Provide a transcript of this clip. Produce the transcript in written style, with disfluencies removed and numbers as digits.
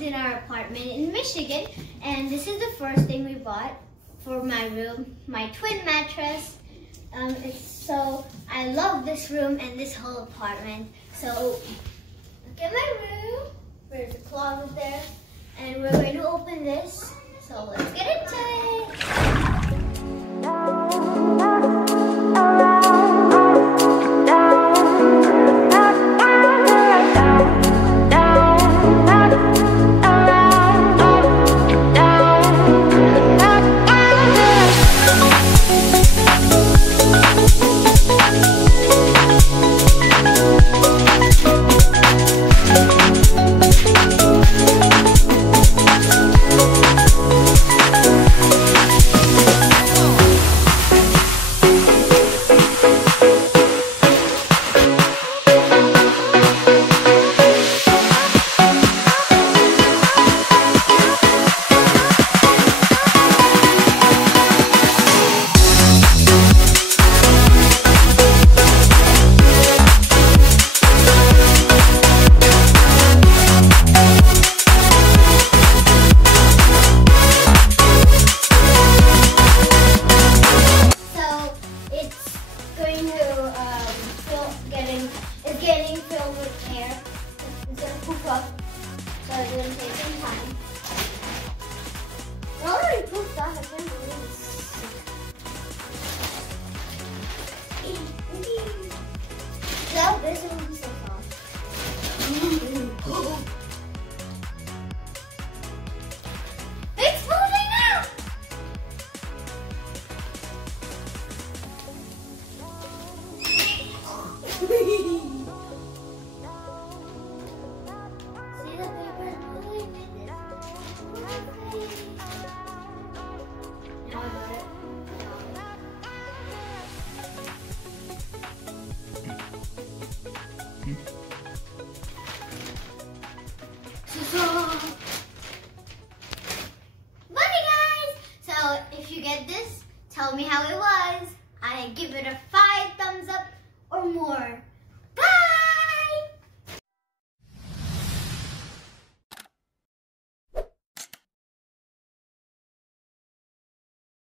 lived in our apartment in Michigan, and this is the first thing we bought for my room, my twin mattress. I love this room and this whole apartment. So look at my room. There's a closet there, and we're going to open this. So let's get into it. It's getting filled with air. It's going to poof up, so it's going to take some time. It already poofed off. I can't believe it. So this will be so soft. It's moving now! Buddy guys! So if you get this, tell me how it was. I give it a 5 thumbs up or more.